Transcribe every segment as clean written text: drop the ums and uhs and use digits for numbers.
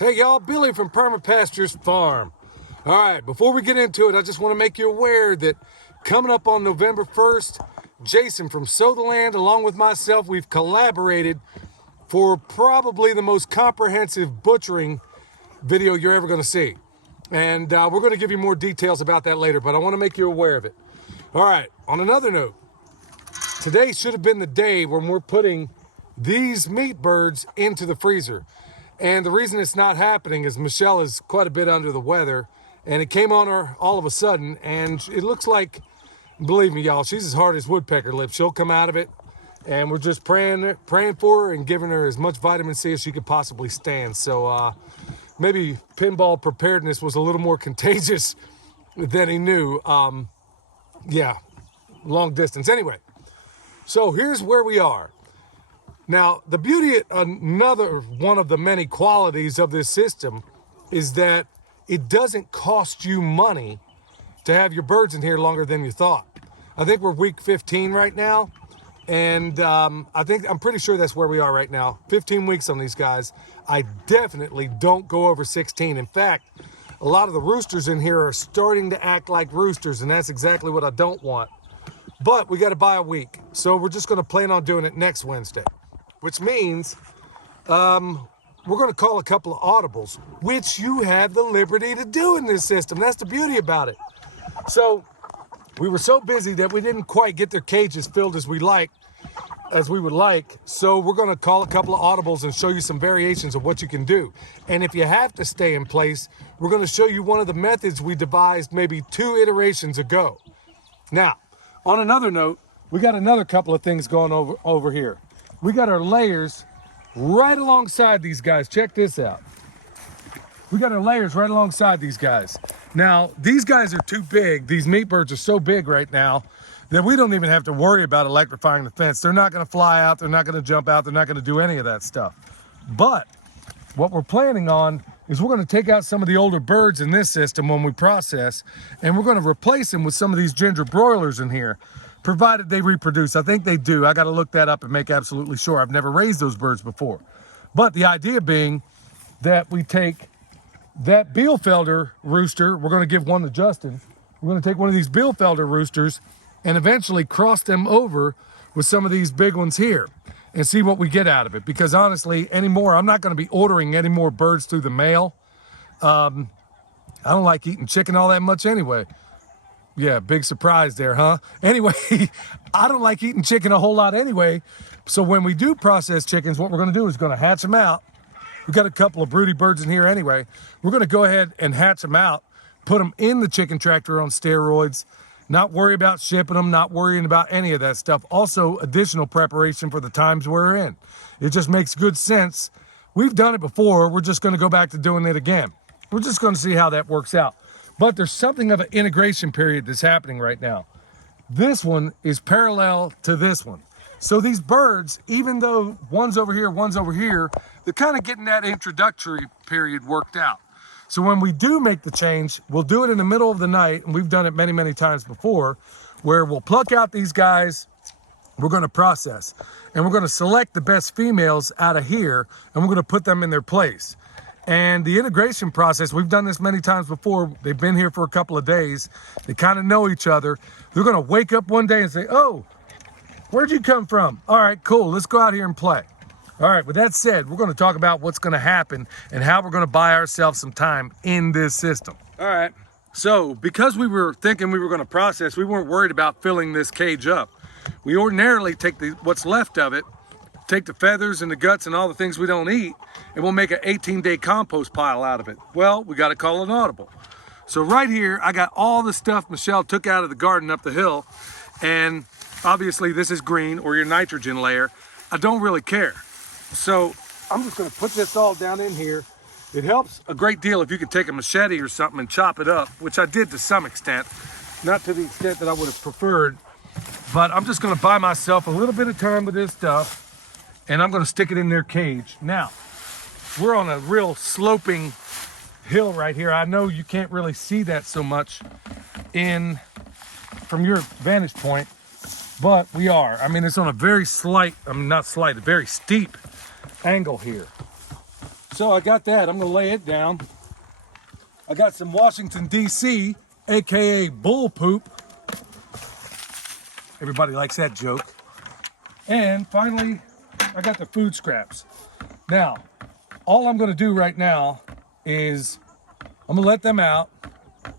Hey y'all, Billy from Perma Pastures Farm. All right, before we get into it, I just want to make you aware that coming up on November 1st, Jason from Sow the Land, along with myself, we've collaborated for probably the most comprehensive butchering video you're ever going to see. And we're going to give you more details about that later, but I want to make you aware of it. All right, on another note, today should have been the day when we're putting these meat birds into the freezer. And the reason it's not happening is Michelle is quite a bit under the weather, and it came on her all of a sudden, and it looks like, believe me, y'all, she's as hard as woodpecker lips. She'll come out of it, and we're just praying for her and giving her as much vitamin C as she could possibly stand. So maybe pinball preparedness was a little more contagious than he knew. Yeah, long distance. Anyway, so here's where we are. Now, the beauty, another one of the many qualities of this system is that it doesn't cost you money to have your birds in here longer than you thought. I think we're week 15 right now, and I'm pretty sure that's where we are right now. 15 weeks on these guys. I definitely don't go over 16. In fact, a lot of the roosters in here are starting to act like roosters, and that's exactly what I don't want. But we got to buy a week, so we're just going to plan on doing it next Wednesday. Which means we're going to call a couple of audibles, which you have the liberty to do in this system. That's the beauty about it. So we were so busy that we didn't quite get their cages filled as we would like. So we're going to call a couple of audibles and show you some variations of what you can do. And if you have to stay in place, we're going to show you one of the methods we devised maybe 2 iterations ago. Now, on another note, we got another couple of things going over here. We got our layers right alongside these guys. Check this out. We got our layers right alongside these guys. Now, these guys are too big. These meat birds are so big right now that we don't even have to worry about electrifying the fence. They're not going to fly out. They're not going to jump out. They're not going to do any of that stuff. But what we're planning on is we're going to take out some of the older birds in this system when we process, and we're going to replace them with some of these ginger broilers in here, provided they reproduce. I think they do. I got to look that up and make absolutely sure. I've never raised those birds before. But the idea being that we take that Bielefelder rooster, we're going to give one to Justin. We're going to take one of these Bielefelder roosters and eventually cross them over with some of these big ones here and see what we get out of it. Because honestly, anymore, I'm not going to be ordering any more birds through the mail. I don't like eating chicken all that much anyway. Yeah, big surprise there, huh? Anyway, I don't like eating chicken a whole lot anyway. So when we do process chickens, what we're going to do is going to hatch them out. We've got a couple of broody birds in here anyway. We're going to go ahead and hatch them out, put them in the chicken tractor on steroids, not worry about shipping them, not worrying about any of that stuff. Also, additional preparation for the times we're in. It just makes good sense. We've done it before. We're just going to go back to doing it again. We're just going to see how that works out. But there's something of an integration period that's happening right now. This one is parallel to this one. So these birds, even though one's over here, they're kind of getting that introductory period worked out. So when we do make the change, we'll do it in the middle of the night, and we've done it many, many times before, where we'll pluck out these guys, we're going to process, and we're going to select the best females out of here, and we're going to put them in their place. And the integration process, we've done this many times before. They've been here for a couple of days. They kind of know each other. They're going to wake up one day and say, oh, where'd you come from? All right, cool. Let's go out here and play. All right, with that said, we're going to talk about what's going to happen and how we're going to buy ourselves some time in this system. All right, so because we were thinking we were going to process, we weren't worried about filling this cage up. We ordinarily take what's left of it, take the feathers and the guts and all the things we don't eat, and we'll make an 18-day compost pile out of it. Well, we got to call an audible. So right here, I got all the stuff Michelle took out of the garden up the hill, and obviously this is green, or your nitrogen layer. I don't really care. So I'm just going to put this all down in here. It helps a great deal if you could take a machete or something and chop it up, which I did to some extent, not to the extent that I would have preferred. But I'm just going to buy myself a little bit of time with this stuff, and I'm going to stick it in their cage. Now, we're on a real sloping hill right here. I know you can't really see that so much from your vantage point, but we are. I mean, it's on a very slight, not slight, a very steep angle here. So I got that. I'm gonna lay it down. I got some Washington, D.C., AKA bull poop. Everybody likes that joke. And finally, I got the food scraps. Now, all I'm gonna do right now is I'm gonna let them out,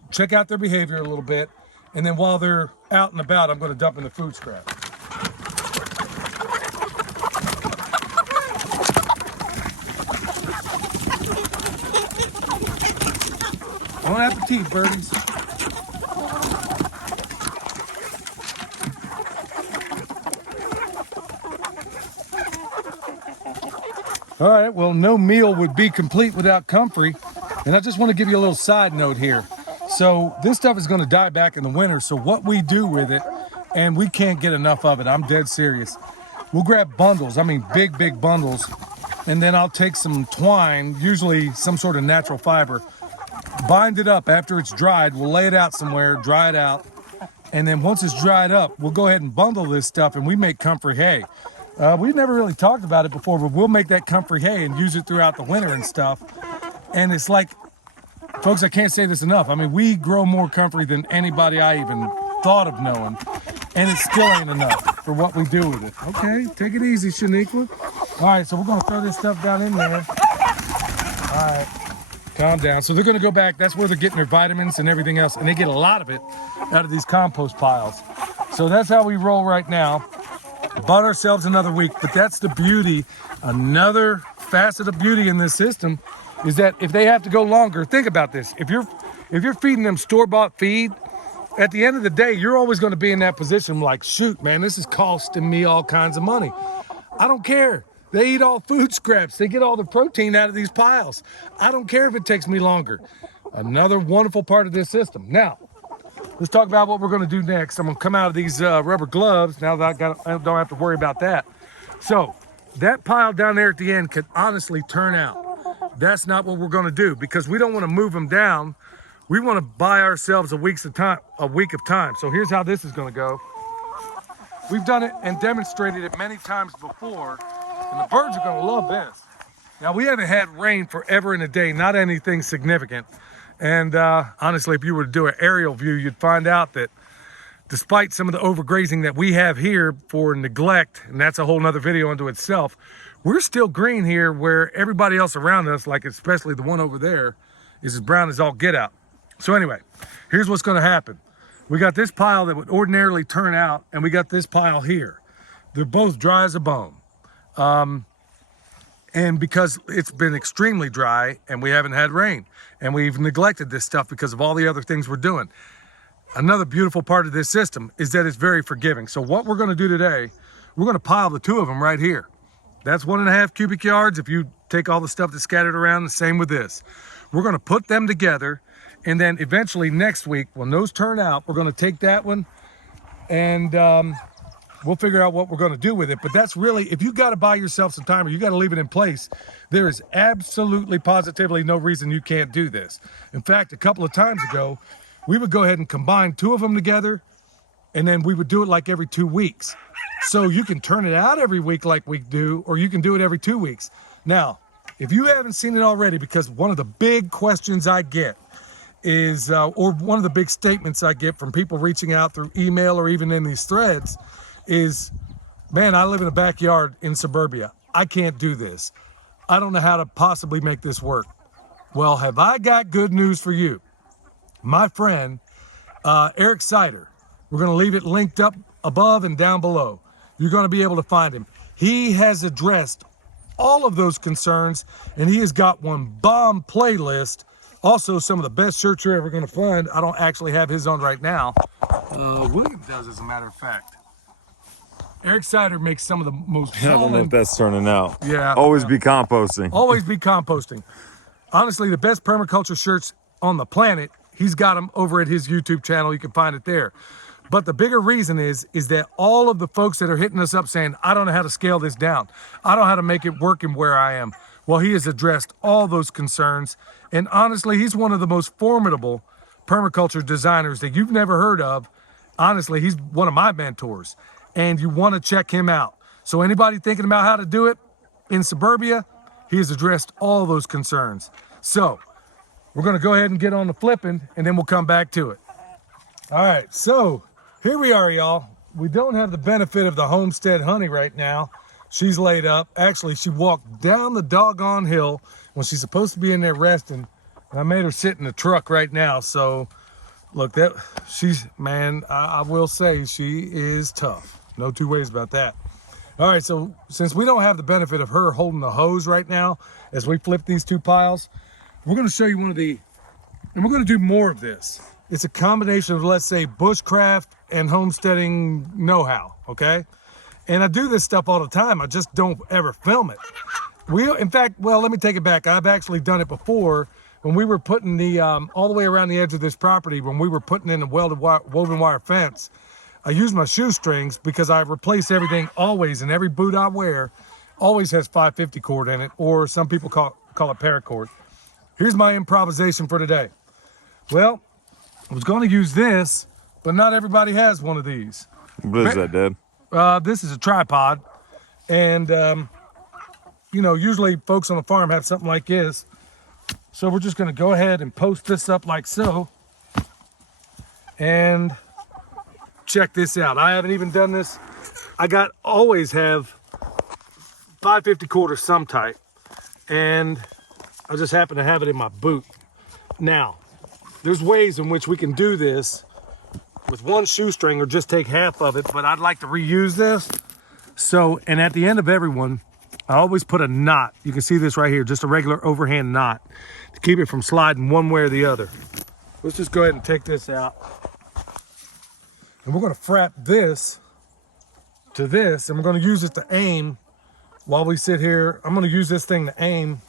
check out their behavior a little bit, and then while they're out and about, I'm gonna dump in the food scraps. Bon appetit, birdies. All right, well, no meal would be complete without Comfrey. And I just want to give you a little side note here. So this stuff is going to die back in the winter. So what we do with it, and we can't get enough of it, I'm dead serious. We'll grab bundles, I mean big, big bundles. And then I'll take some twine, usually some sort of natural fiber, bind it up after it's dried. We'll lay it out somewhere, dry it out. And then once it's dried up, we'll go ahead and bundle this stuff and we make Comfrey hay. We've never really talked about it before, but we'll make that Comfrey hay and use it throughout the winter and stuff. And it's like, folks, I can't say this enough. I mean, we grow more Comfrey than anybody I even thought of knowing. And it still ain't enough for what we do with it. Okay, take it easy, Shaniqua. All right, so we're gonna throw this stuff down in there. All right, calm down. So they're gonna go back, that's where they're getting their vitamins and everything else, and they get a lot of it out of these compost piles. So that's how we roll right now. Bought ourselves another week, but that's the beauty. Another facet of beauty in this system is that if they have to go longer, think about this. If you're feeding them store-bought feed, at the end of the day, you're always going to be in that position like, shoot, man, this is costing me all kinds of money. I don't care. They eat all food scraps. They get all the protein out of these piles. I don't care if it takes me longer. Another wonderful part of this system. Now, let's talk about what we're going to do next. I'm going to come out of these rubber gloves now that I don't have to worry about that. So that pile down there at the end could honestly turn out. That's not what we're going to do because we don't want to move them down. We want to buy ourselves a week of time. So here's how this is going to go. We've done it and demonstrated it many times before, and the birds are going to love this. Now, we haven't had rain forever and a day, not anything significant. And honestly, if you were to do an aerial view, you'd find out that despite some of the overgrazing that we have here for neglect, and that's a whole nother video unto itself, we're still green here where everybody else around us, like especially the one over there, is as brown as all get out. So anyway, here's what's going to happen. We got this pile that would ordinarily turn out, and we got this pile here. They're both dry as a bone. And because it's been extremely dry and we haven't had rain and we've neglected this stuff because of all the other things we're doing. Another beautiful part of this system is that it's very forgiving. So what we're going to do today, we're going to pile the two of them right here. That's 1.5 cubic yards. If you take all the stuff that's scattered around, the same with this. We're going to put them together. And then eventually next week, when those turn out, we're going to take that one and we'll figure out what we're going to do with it. But that's really, if you got to buy yourself some time or you got to leave it in place, there is absolutely positively no reason you can't do this. In fact, a couple of times ago, we would go ahead and combine two of them together and then we would do it like every 2 weeks. So you can turn it out every week like we do, or you can do it every 2 weeks. Now, if you haven't seen it already, because one of the big questions I get is, or one of the big statements I get from people reaching out through email or even in these threads is, man, I live in a backyard in suburbia. I can't do this. I don't know how to possibly make this work. Well, have I got good news for you? My friend, Eric Sider, we're going to leave it linked up above and down below. You're going to be able to find him. He has addressed all of those concerns, and he has got one bomb playlist. Also, some of the best shirts you're ever going to find. I don't actually have his on right now. William does, as a matter of fact. Eric Sider makes some of the most I don't know if that's turning out. Yeah. Always be composting. Always be composting. Honestly, the best permaculture shirts on the planet, he's got them over at his YouTube channel. You can find it there. But the bigger reason is that all of the folks that are hitting us up saying, I don't know how to scale this down. I don't know how to make it work in where I am. Well, he has addressed all those concerns. And honestly, he's one of the most formidable permaculture designers that you've never heard of. Honestly, he's one of my mentors. And you want to check him out. So anybody thinking about how to do it in suburbia, he has addressed all those concerns. So we're gonna go ahead and get on the flipping, and then we'll come back to it. All right, so here we are, y'all. We don't have the benefit of the homestead honey right now. She's laid up. Actually, she walked down the doggone hill when she's supposed to be in there resting. And I made her sit in the truck right now. So look, man, I will say she is tough. No two ways about that. All right, so since we don't have the benefit of her holding the hose right now, as we flip these two piles, we're gonna show you and we're gonna do more of this. It's a combination of, let's say, bushcraft and homesteading know-how, okay? And I do this stuff all the time. I just don't ever film it. In fact, well, let me take it back. I've actually done it before when we were putting the, all the way around the edge of this property, when we were putting in the woven wire fence. I use my shoestrings because I replace everything always, and every boot I wear always has 550 cord in it, or some people call it paracord. Here's my improvisation for today. Well, I was going to use this, but not everybody has one of these. What is that, Dad? This is a tripod, and you know, usually folks on the farm have something like this. So we're just going to go ahead and post this up like so, and check this out. I haven't even done this. Always have 550 cord of some type, and I just happen to have it in my boot. Now, there's ways in which we can do this with one shoestring or just take half of it, but I'd like to reuse this. So, and at the end of every one, I always put a knot. You can see this right here, just a regular overhand knot to keep it from sliding one way or the other. Let's just go ahead and take this out. And we're gonna frap this to this, and we're gonna use it to aim while we sit here. I'm gonna use this thing to aim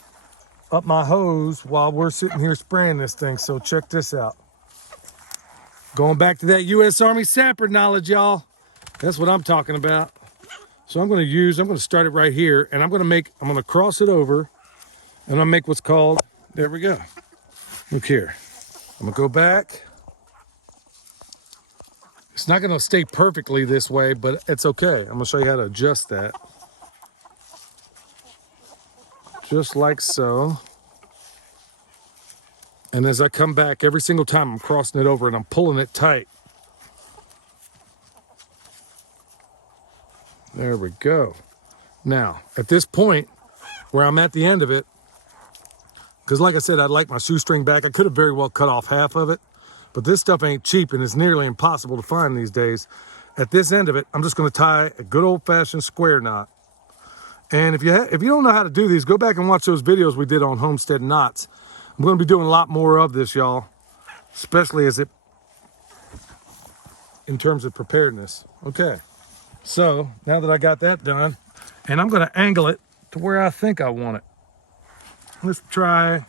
up my hose while we're sitting here spraying this thing. So check this out. Going back to that U.S. Army sapper knowledge, y'all. That's what I'm talking about. So I'm gonna start it right here, and I'm gonna cross it over, and I'll make what's called, there we go. Look here. I'm gonna go back. It's not gonna stay perfectly this way, but it's okay. I'm gonna show you how to adjust that. Just like so. And as I come back, every single time I'm crossing it over and I'm pulling it tight. There we go. Now, at this point, where I'm at the end of it, because like I said, I'd like my shoestring back. I could have very well cut off half of it, but this stuff ain't cheap and it's nearly impossible to find these days. At this end of it, I'm just gonna tie a good old-fashioned square knot. And if you don't know how to do these, go back and watch those videos we did on homestead knots. I'm going to be doing a lot more of this, y'all, especially in terms of preparedness. Okay, so now that I got that done, and I'm going to angle it to where I think I want it. Let's try.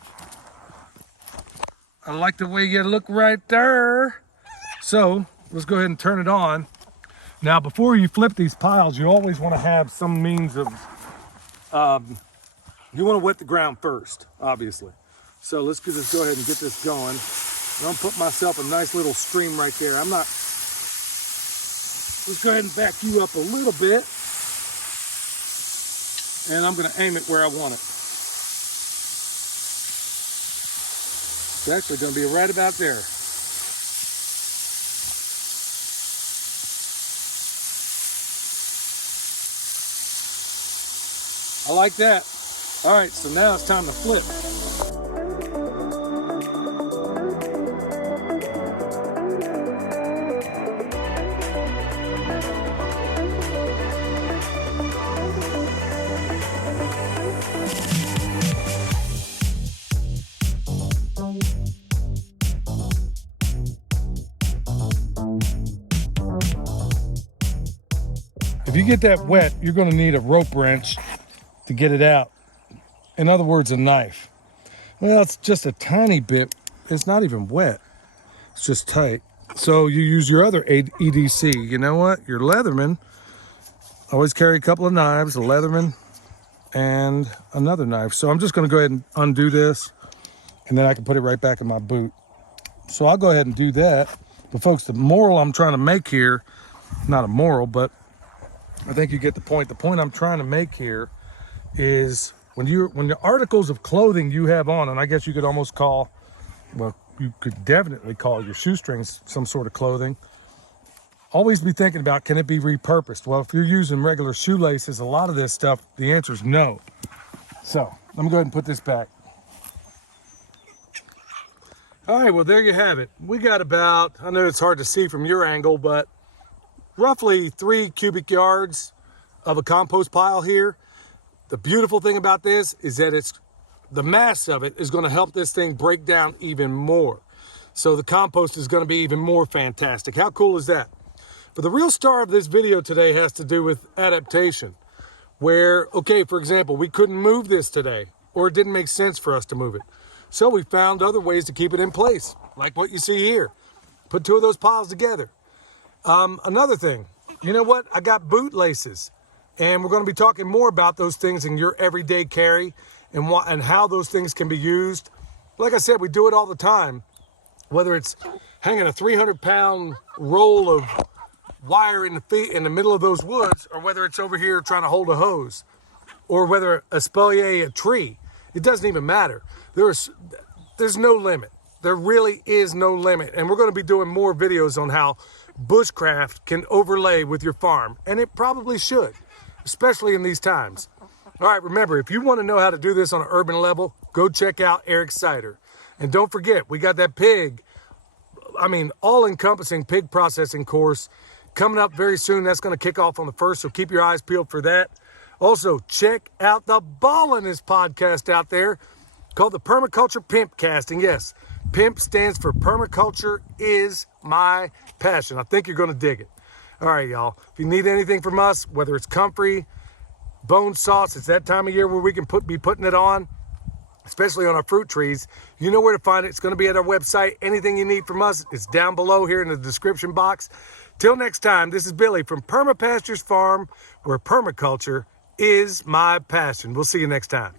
I like the way you look right there. So let's go ahead and turn it on. Now, before you flip these piles, you always want to have some means of you want to wet the ground first, obviously. So let's just go ahead and get this going. I'm gonna put myself a nice little stream right there. Let's go ahead and back you up a little bit. And I'm gonna aim it where I want it. It's actually gonna be right about there. I like that. All right, so now it's time to flip. If you get that wet, you're gonna need a rope wrench to get it out. In other words, a knife. Well, it's just a tiny bit. It's not even wet. It's just tight. So you use your other EDC. You know what? Your Leatherman. Always carry a couple of knives, a Leatherman and another knife. So I'm just gonna go ahead and undo this, and then I can put it right back in my boot. So I'll go ahead and do that. But folks, the moral I'm trying to make here, not a moral, but I think you get the point. The point I'm trying to make here is when the articles of clothing you have on, and I guess you could almost call, well, you could definitely call your shoestrings some sort of clothing. Always be thinking about, can it be repurposed? Well, if you're using regular shoelaces, a lot of this stuff, the answer is no. So let me go ahead and put this back. All right, well, there you have it. We got about, I know it's hard to see from your angle, but roughly 3 cubic yards of a compost pile here. The beautiful thing about this is that the mass of it is going to help this thing break down even more. So the compost is going to be even more fantastic. How cool is that? But the real star of this video today has to do with adaptation. Where, okay, for example, we couldn't move this today, or it didn't make sense for us to move it. So we found other ways to keep it in place, like what you see here. Put 2 of those piles together. Another thing, you know what? I got boot laces, and we're going to be talking more about those things in your everyday carry and how those things can be used. Like I said, we do it all the time, whether it's hanging a 300-pound roll of wire in the middle of those woods, or whether it's over here trying to hold a hose, or whether espalier a tree. It doesn't even matter. There's no limit. There really is no limit. And we're going to be doing more videos on how bushcraft can overlay with your farm. And it probably should, especially in these times. All right, remember, if you want to know how to do this on an urban level, go check out Eric's Cider. And don't forget, we got that all-encompassing pig processing course coming up very soon. That's going to kick off on the 1st, so keep your eyes peeled for that. Also, check out the ballinest podcast out there called the Permaculture Pimpcast. And yes, PIMP stands for Permaculture is my passion. I think you're going to dig it. All right, y'all. If you need anything from us, whether it's Comfrey, bone sauce, it's that time of year where we can be putting it on, especially on our fruit trees. You know where to find it. It's going to be at our website. Anything you need from us is down below here in the description box. Till next time, this is Billy from Perma Pastures Farm, where permaculture is my passion. We'll see you next time.